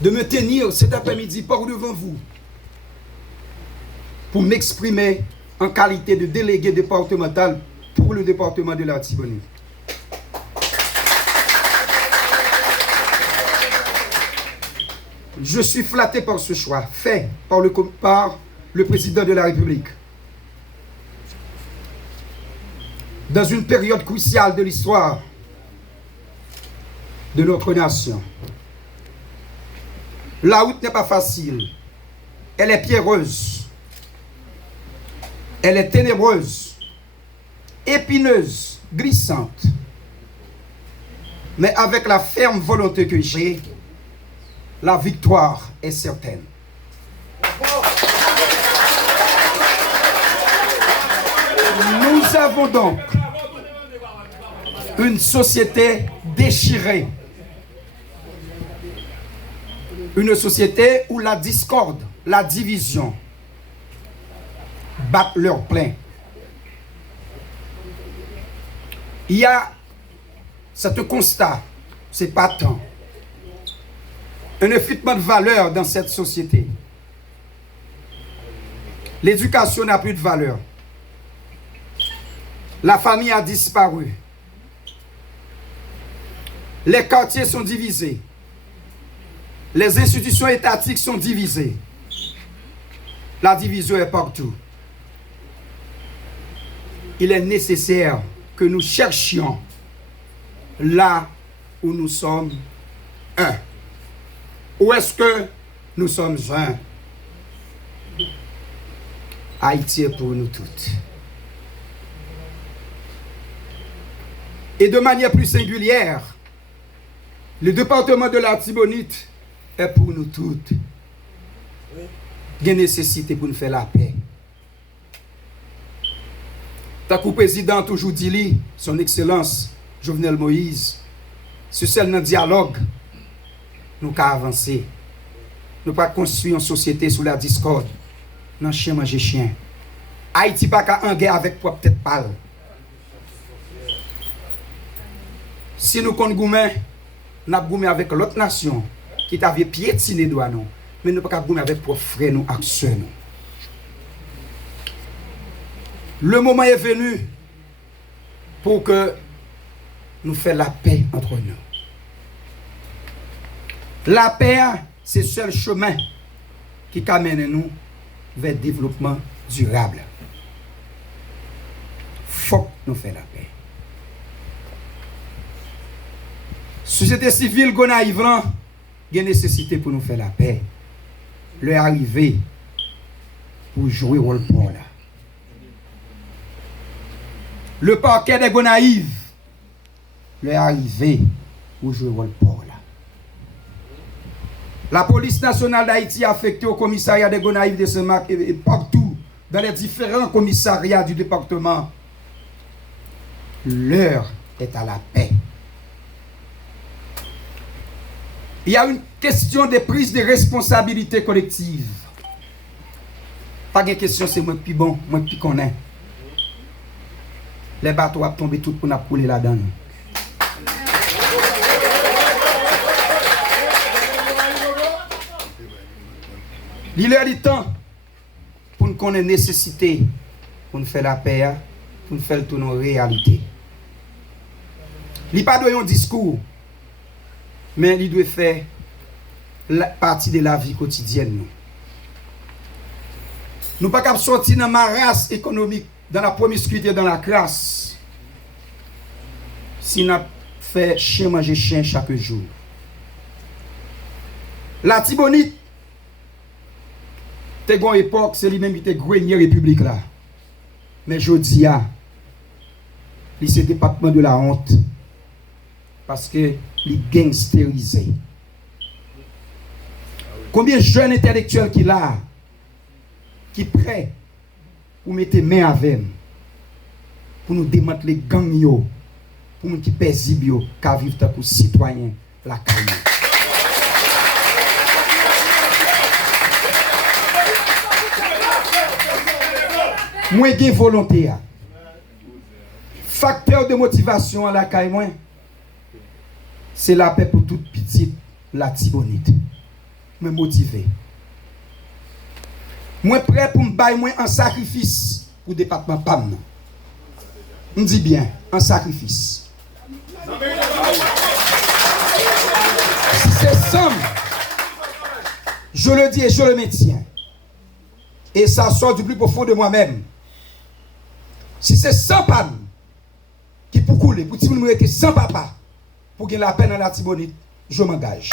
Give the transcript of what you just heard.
de me tenir cet après-midi par devant vous pour m'exprimer en qualité de délégué départemental pour le département de la Tibonite. Je suis flatté par ce choix fait par le président de la République. Dans une période cruciale de l'histoire de notre nation. La route n'est pas facile. Elle est pierreuse. Elle est ténébreuse, épineuse, glissante. Mais avec la ferme volonté que j'ai, la victoire est certaine. Nous avons donc une société déchirée. Une société où la discorde, la division battent leur plein. Il y a ce constat, c'est patent, un effritement de valeur dans cette société. L'éducation n'a plus de valeur. La famille a disparu. Les quartiers sont divisés. Les institutions étatiques sont divisées. La division est partout. Il est nécessaire que nous cherchions là où nous sommes un. Où est-ce que nous sommes un? Haïti est pour nous toutes. Et de manière plus singulière, le département de la Tibonite est pour nous toutes. Il y a nécessité pour nous faire la paix. Tant que le président toujours dit, son excellence Jovenel Moïse, ce seul dans le dialogue, nous avons avancé. Nous ne pas construire une société sous la discorde. Non, chien manger chien. Haïti pas qu'à en guerre avec propre tête pâle. Si nous comptons goumen, nous avons goumé avec l'autre nation qui t'avait piétiné doigt nous, mais nous pas goumé avec propre frère nous ak sœur nous. Le moment est venu pour que nous fassions la paix entre nous. La paix, c'est le seul chemin qui amène nous vers le développement durable. Il faut que nous fassions la paix. Société civile, Gonaïvran, il y a nécessité pour nous faire la paix. Le arriver pour jouer rôle pour là. Le parquet des Gonaïves, le arrivé pour jouer rôle pour là. La police nationale d'Haïti affectée au commissariat des Gonaïves de Saint-Marc et partout dans les différents commissariats du département. L'heure est à la paix. Il y a une question de prise de responsabilité collective. Pas de question, c'est moi qui bon, moi qui connais. Les bateaux vont tomber tout pour nous couler là-dedans. Il est du temps pour nous connaître la nécessité, pour nous faire la paix, pour nous faire tout nos réalités. Il n'y a pas de discours, mais il doit faire partie de la vie quotidienne. Nous ne pouvons pas sortir dans ma race économique, dans la promiscuité, dans la classe, si nous fait chien manger chien chaque jour. La Tibonite, c'est une époque, c'est lui-même qui était grenier république là. Mais je dis, c'est le département de la honte. Parce que les gangsterisés. Combien de jeunes intellectuels qu'il a, qui prêts pour mettre main avec, pour nous démanteler les gangs, pour nous qui paisibles, qui vivent comme citoyens, la caille. Moi, j'ai volonté. Facteur de motivation à la caille, c'est la paix pour toute petite la Tibonite. me motivé. Moi prêt pour me bailler moi en sacrifice pour le département PAM. On dit bien, en sacrifice. Si c'est ça, je le dis et je le maintiens. Et ça sort du plus profond de moi-même. Si c'est sans PAM qui pour couler, pour dire que sans papa, pour gagner la peine dans la Tibonite, je m'engage.